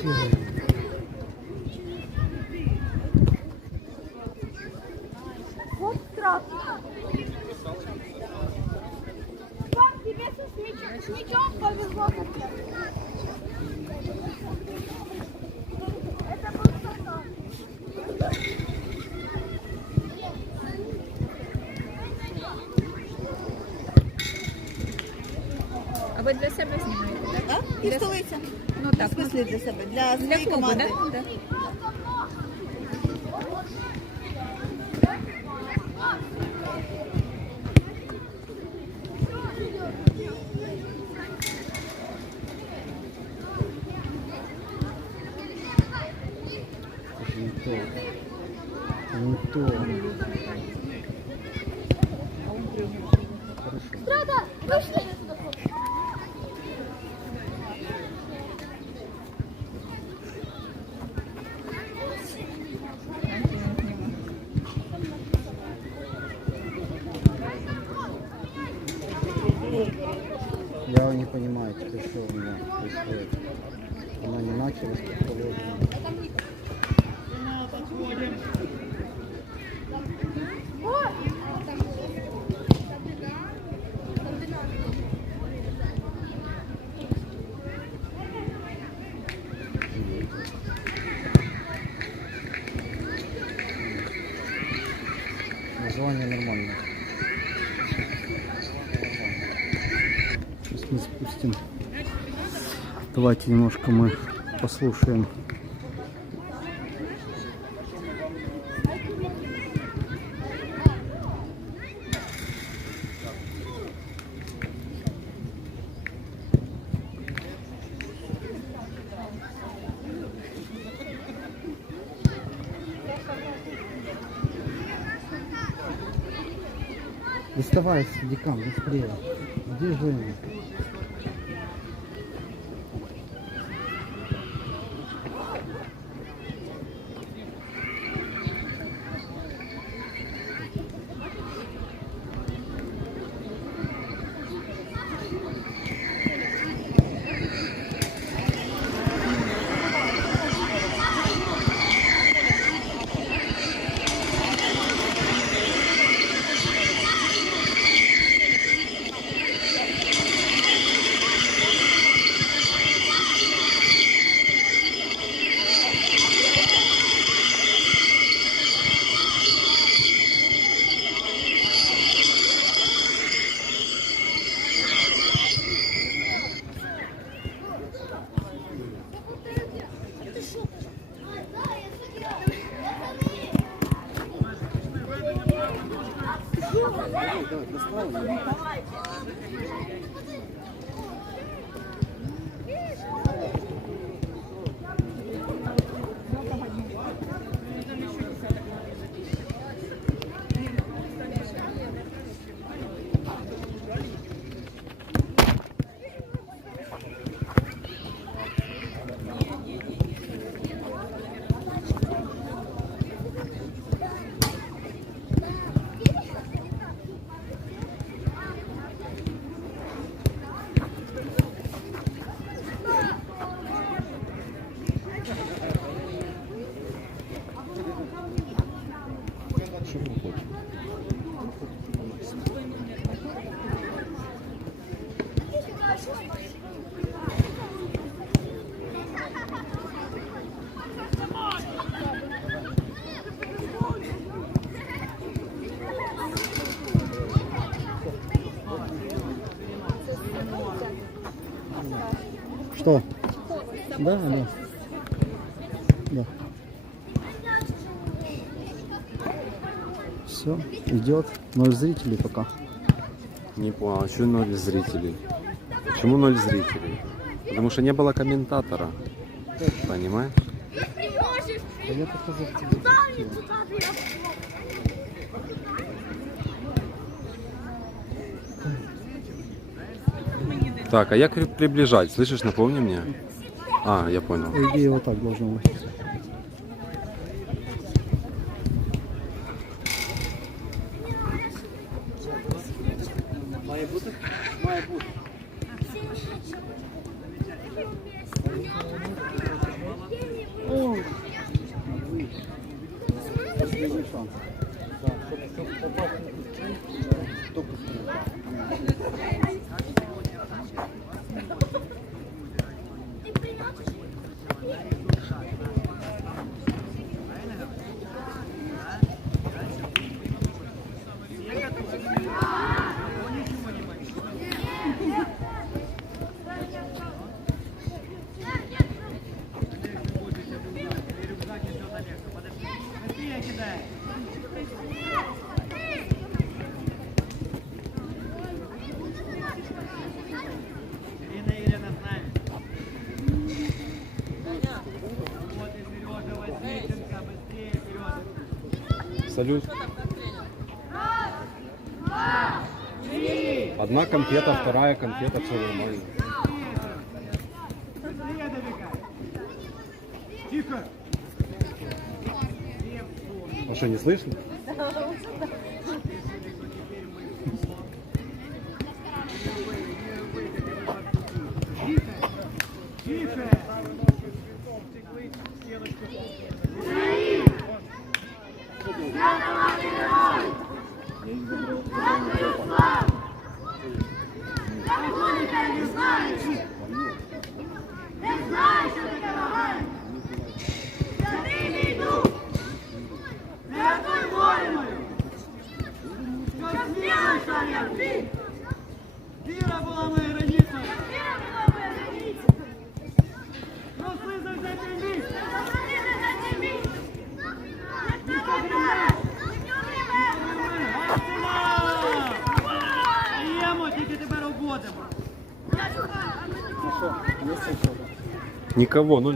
Красивые. Вот страх. Как тебе со смеч- с мечом повезло как-то? Это просто так. А ви для себе знімаєте, так? А? І столиця. Так. для себе, для Для своєї клубу, команди. так? Да? Не то. Не то. Хорошо. Рада, пошли. Я не понимаю, теперь, что у меня происходит. Она не начала с того, Название нормальное. Сейчас мы запустим. Давайте немножко мы послушаем. Доставай быстрее. Где Женя? Что? Да, да. Да. Все, идет. Ноль зрителей пока. Не понял, а что ноль зрителей? Почему ноль зрителей? Потому что не было комментатора. Понимаешь? А я показал тебе. Так, а як приближать? Слышишь, напомни мне? А, я понял. По вот так должно быть. Має Салют. Одна конфета, вторая конфета, все нормально. А что, не слышно? Никого, ну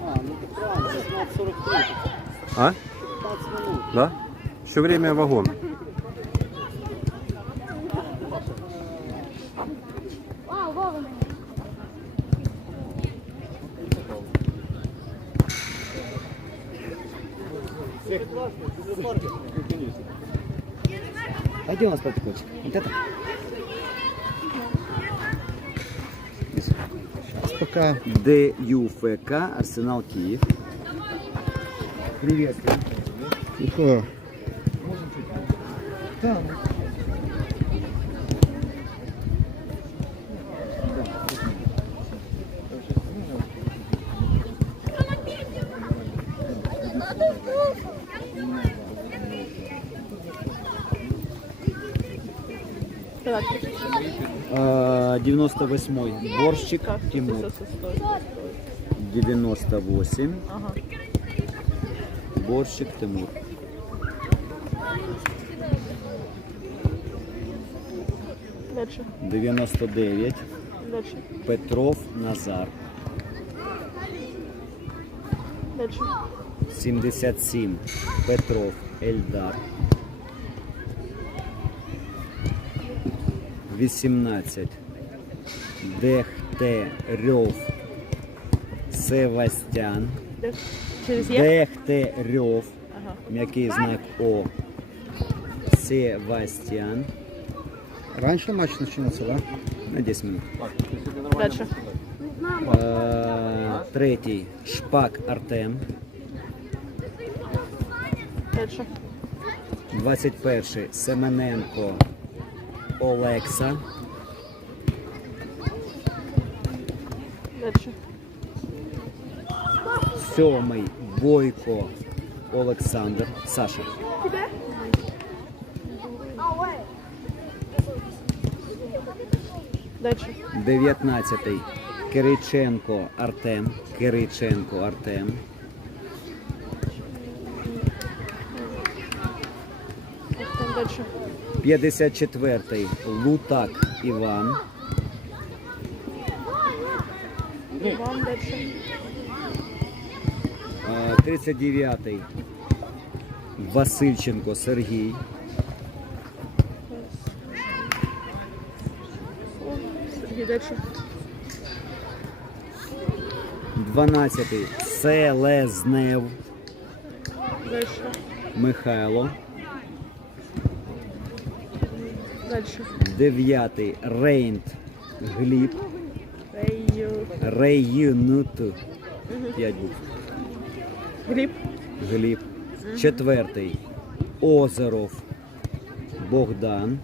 А, ну ти правильно, 16.43. А? 15 минут. Да? Еще время вагон. Где у нас протокольчик? Вот это? Пока. ДЮФК Арсенал Киев. Приветствую. Тихо. Там. Э, 98-й Борщик Тимур. 98. Борщик Тимур. Дальше. 99. Дальше. Петров Назар. Дальше. 77. Петров Эльдар. 18. Дехтерев Севастян. Через Е? Дехтерев. Ага. М'який знак О. Севастьян. Раньше матч начинался, да? На 10 минут. Дальше. Е, Третій Шпак Артем. Дальше. 21 Семененко Олекса. Дальше. Сьомий Бойко Олександр. Саша. Дальше. 19 Кириченко Артем. Кириченко Артем. Дальше. 54 Лутак Іван. Иван дальше. Е, 39 Васильченко Сергій. Сергей дальше. 12 Селезнев Дальше. Михайло. Дальше. Дев'ятий Рейнт Гліб. Рейю. Рейнут. П'ять букв. Гліб. Гліб. Четвертий Озеров Богдан.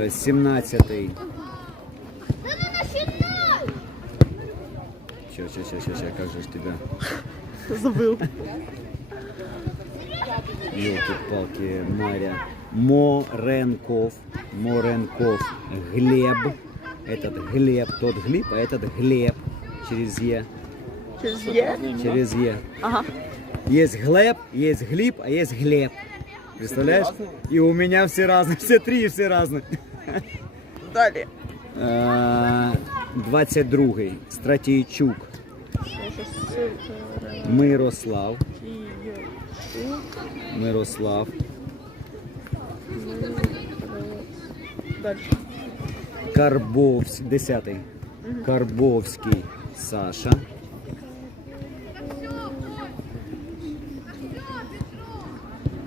Е, Сімнадцятий. Ща, ща, ща, ща, ща, как же ж тебя? Забыл. Елки-палки, Маря. Моренков. Моренков. Глеб. Этот Глеб, тот Глеб, а этот Глеб. Через Е. Через Е. Через Е. Ага. Есть Глеб, есть Глеб, а есть Глеб. Представляешь? И у меня все разные, все три все разные. Далі. Е, 22-й. Стратійчук. Я щас цифра. Мирослав. Мирослав. Карбовський. 10-й. Карбовський Саша.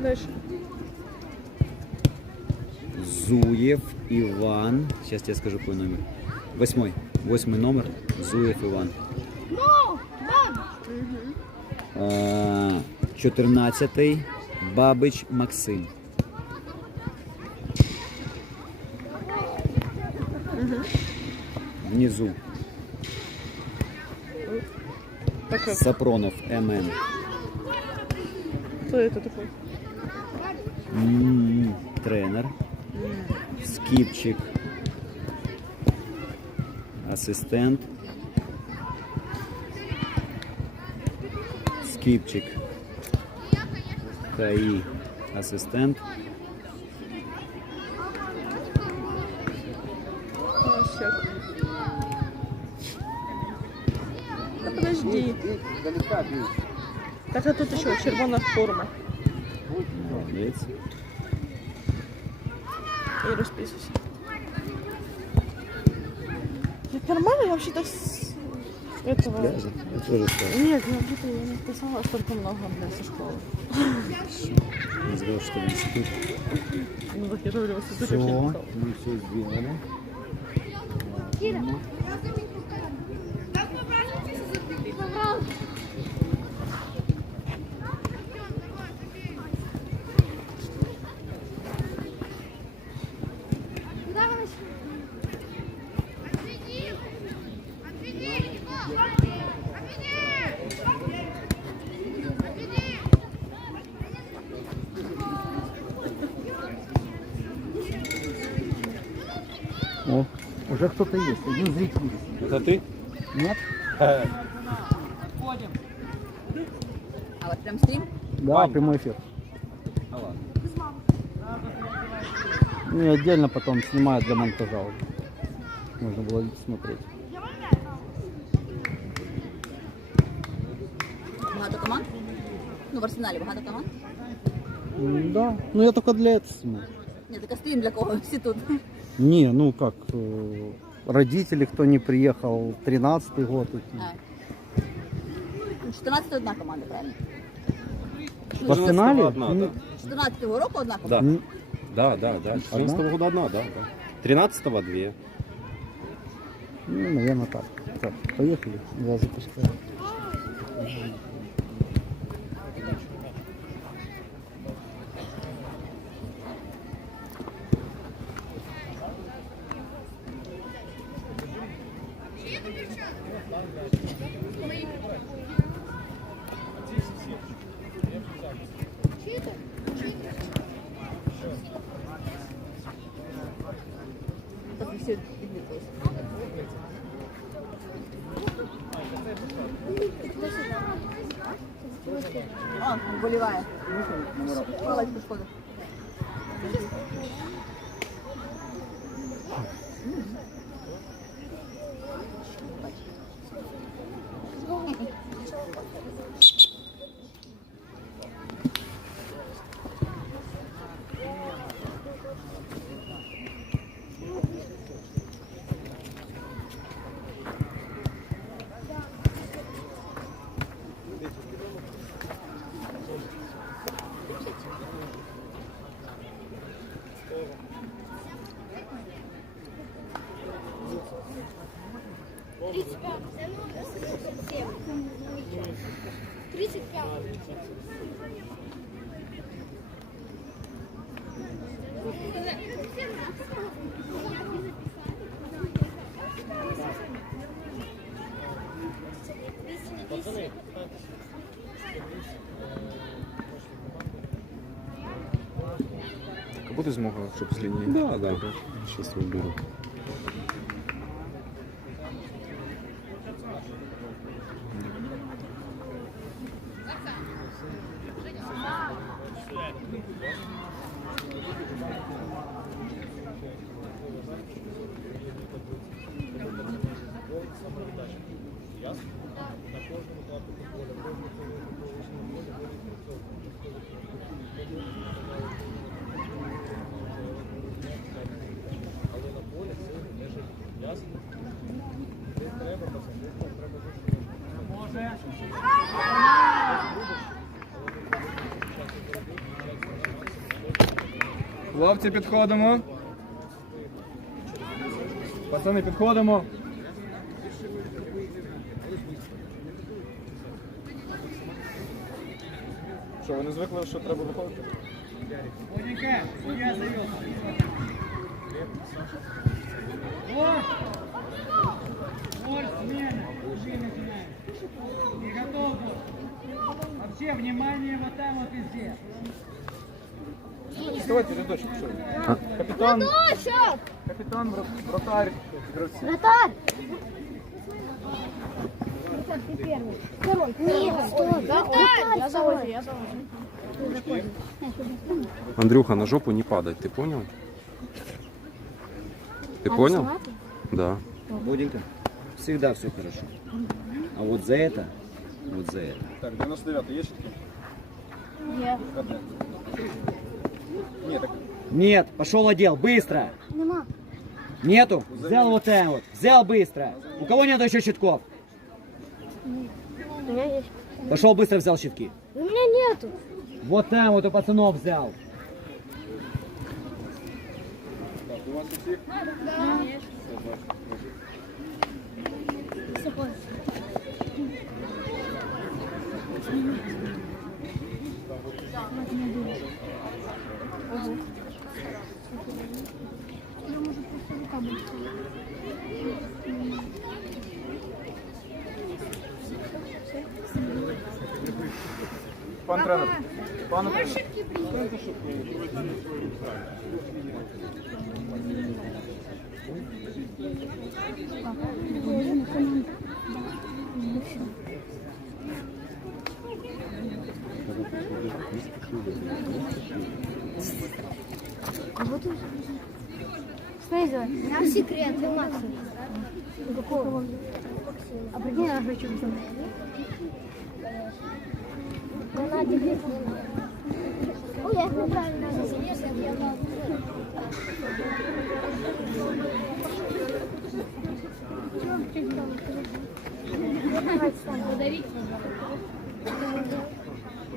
Дальше. Зуев Иван. Сейчас я скажу какой номер. Восьмой. Восьмой номер. Зуев Иван. Ну. А, Чотирнадцятий. Бабич Максим. Внизу. Так. Сапронов МН. Кто это такой? М, Тренер. Скипчик. Асистент. Скипчик. КАИ. Асистент. Да подожди. Далека. Так, а тут еще червона форма. Молодец. И расписывайся. Это нормально я вообще так с этого... Я, же- я тоже сказал. Нет, я будто я не писала столько много, бля, со школы. Не знал, что в институт. Ну так я же говорю, в институте Все, вообще не писала. мы все сделали. Куда 2, прямой эфир. А. Не, отдельно потом снимают для монтажа. Можно было смотреть. Багато команд? Ну, в Арсенале багато команд? Да. Ну я только для этого снимаю. Ні, так а стрим для кого? Всі тут. Не, ну как, э, родители, кто не приехал, 13-й год. эти. А. Ну, одна команда, правильно? В арсенале? одна, Ну, 14-го року одна Да. м, Да, да, да. 14 года одна, да, да. 13 две. Ну, наверное, так. Так, поехали. Я запускаю. Так всі відвіклись. А, вболіває. Палочку шкода. Буде змога, щоб з лінії? Да, да. Зараз виберу. Хлопці, підходимо. Пацани, підходимо. Що, ви не звикли, що треба виходити? Ладненько, судья зовет. О! Ноль смена. Уже начинаем. И готов. Вообще, внимание, вот там вот везде. Вставайте, рядочок, що? Капітан, Дочок! капітан, вра- вратарь, гравці. Вратарь! Вратарь, ты первый. Второй. Нет, стой. Вратарь! Я завожу, я завожу. Андрюха, на жопу не падать, ты понял? Ты понял? Да. Боденька, всегда все хорошо. А вот за это, вот за это. Так, 99 є щитки? Є. Одне. Нет, пошел отдел, быстро. Нема. Нету? Взял вот это вот, взял быстро. У кого нет еще щитков? У меня есть. Пошел быстро взял щитки. У меня нету. Вот там вот у пацанов взял. так, у вас у всіх? Пан тренер. Пане тренер. Смотри, у меня секрет, ты максимум. Какого? А прикинь, я хочу Ой, я неправильно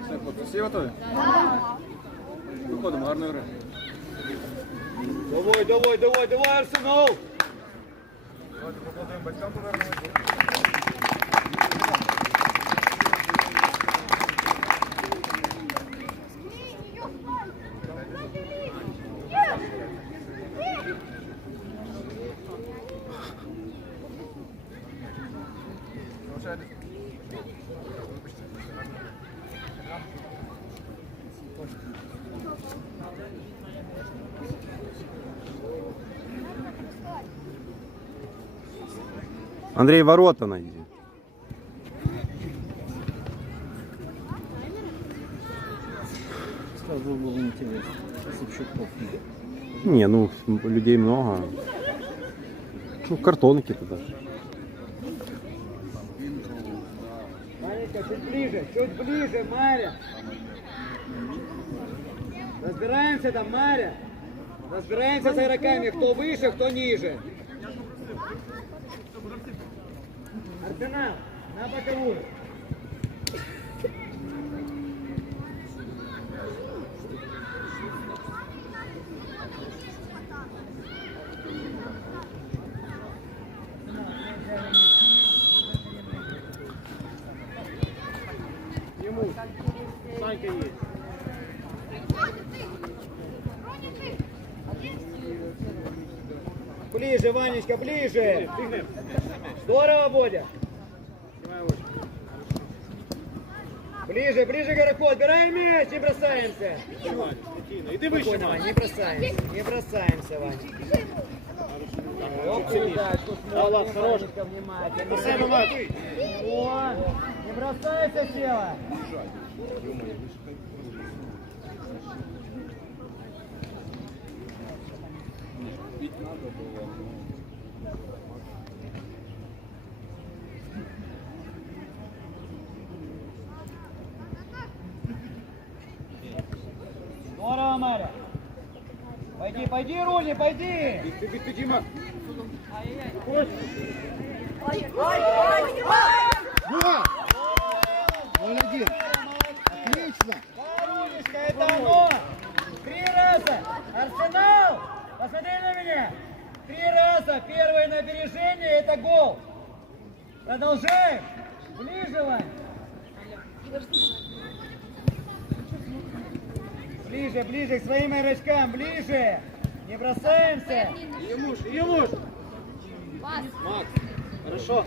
Все, хлопці, всі готові? Так. Виходимо, гарної гри. Давай, давай, давай, давай, Арсенал! Давайте покладемо батькам повернемо. Андрей, ворота найди. Сразу было интересно. Не, ну людей много. Ну, картонки туда. Маленько, чуть ближе, чуть ближе, Маря. Разбираемся там, Маря. Разбираемся с игроками, кто выше, кто ниже. Арсенал, на боковую. Ему. Санька есть. Ближе, Ванечка, ближе. Здорово, Бодя. Ближе, ближе, Гороху, отбираем мяч и бросаемся. Иди выше, Спокойно, Вань, не бросаемся, не бросаемся, Вань. Оп, передачку смотрим, Ванечка, внимательно. Бросаем, Влад. О, не бросайся, тело. Здорово, Маря. Пойди, пойди, Рули, пойди. Ты, ты, Дима. Два! 0-1. Отлично! Рулечка, это оно! Три раза! Арсенал! Посмотри на меня! Три раза! Первое на опережение – это гол! Продолжаем! Ближе, Вань! Ближе, ближе к своим игрочкам, ближе! Не бросаемся! Емуш, Емуш. Макс, хорошо.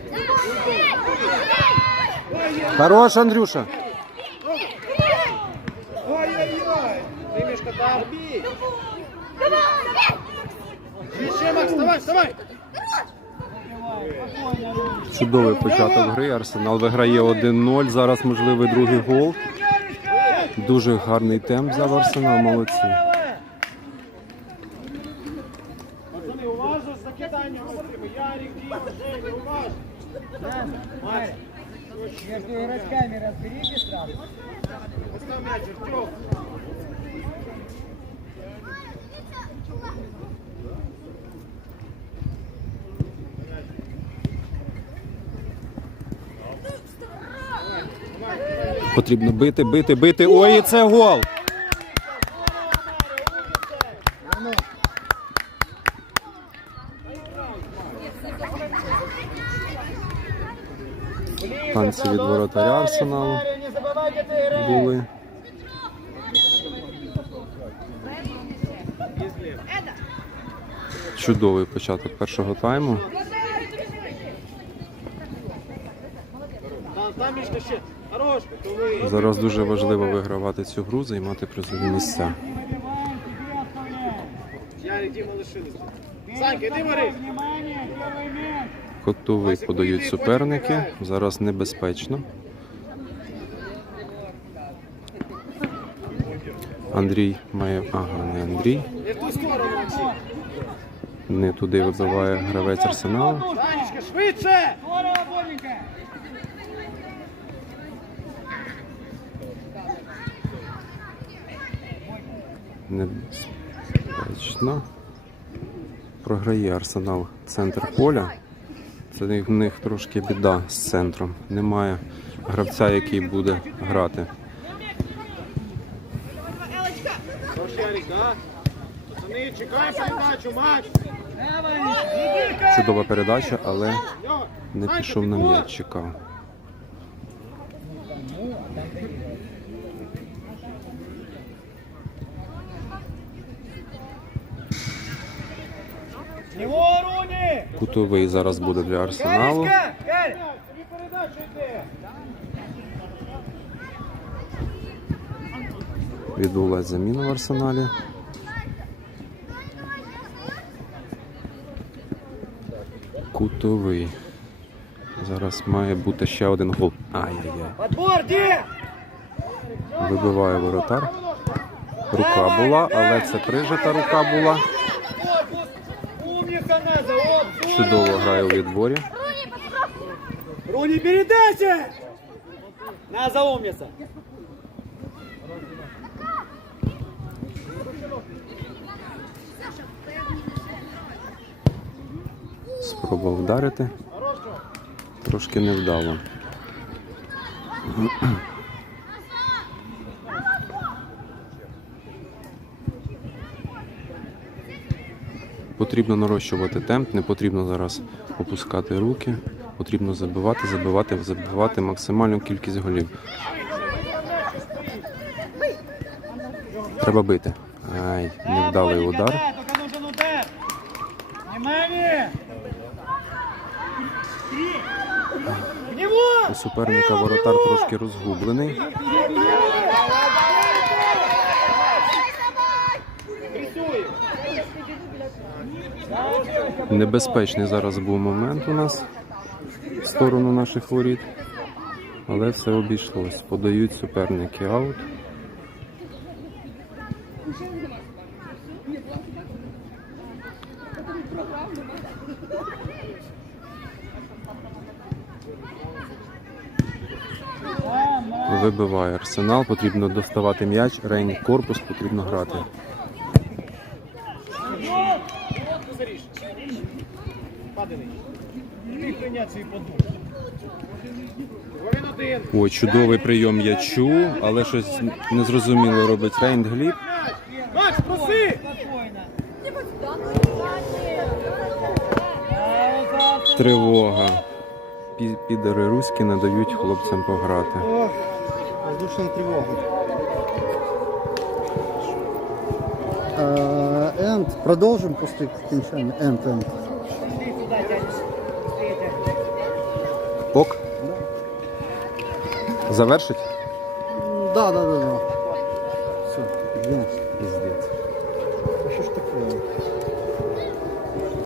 Хорош, Андрюша. Ой-ой-ой. Ты, Мишка. Бей. Еще, Макс, давай, вставай. Чудовий початок гри. Арсенал виграє 1-0. Зараз можливий другий гол. Дуже гарний темп взяв Арсенал. Молодці. Бити, бити, бити. Ой, і це гол! Танці від воротаря Арсеналу були. Чудовий початок першого тайму. Там, там, ще. Зараз дуже важливо вигравати цю гру, займати призові місця. Котовий подають суперники. Зараз небезпечно. Андрій має. Ага, не Андрій. Не туди вибиває гравець арсеналу. Небезпечно. Програє арсенал центр поля. Це в них трошки біда з центром. Немає гравця, який буде грати. Чудова передача, але не пішов на м'яч, чекав. Кутовий зараз буде для арсеналу. Відбулась заміна в арсеналі. Кутовий. Зараз має бути ще один гол. Ай-яй-яй. Вибиває воротар. Рука була, але це прижита рука була. Корпус. Умница надо. Вот, Чудово грає у відборі. Руни, передача! Наза умница. Спробував вдарити. Трошки невдало. Потрібно нарощувати темп, не потрібно зараз опускати руки. Потрібно забивати, забивати, забивати максимальну кількість голів. Треба бити. Ай, невдалий удар. У суперника воротар трошки розгублений. Небезпечний зараз був момент у нас в сторону наших воріт. Але все обійшлось. Подають суперники аут. Вибиває арсенал, потрібно доставати м'яч, рейн корпус потрібно грати. Не міг прийняти свій подух. Ой, чудовий прийом м'ячу, але щось незрозуміло робить Рейн Гліб. Макс, проси! Тривога. Пі- Підари руські не дають хлопцям пограти. Воздушна тривога. Е, Енд, Продолжим пустити кінчання. End, end. Ок. Завершить? Да, да, да,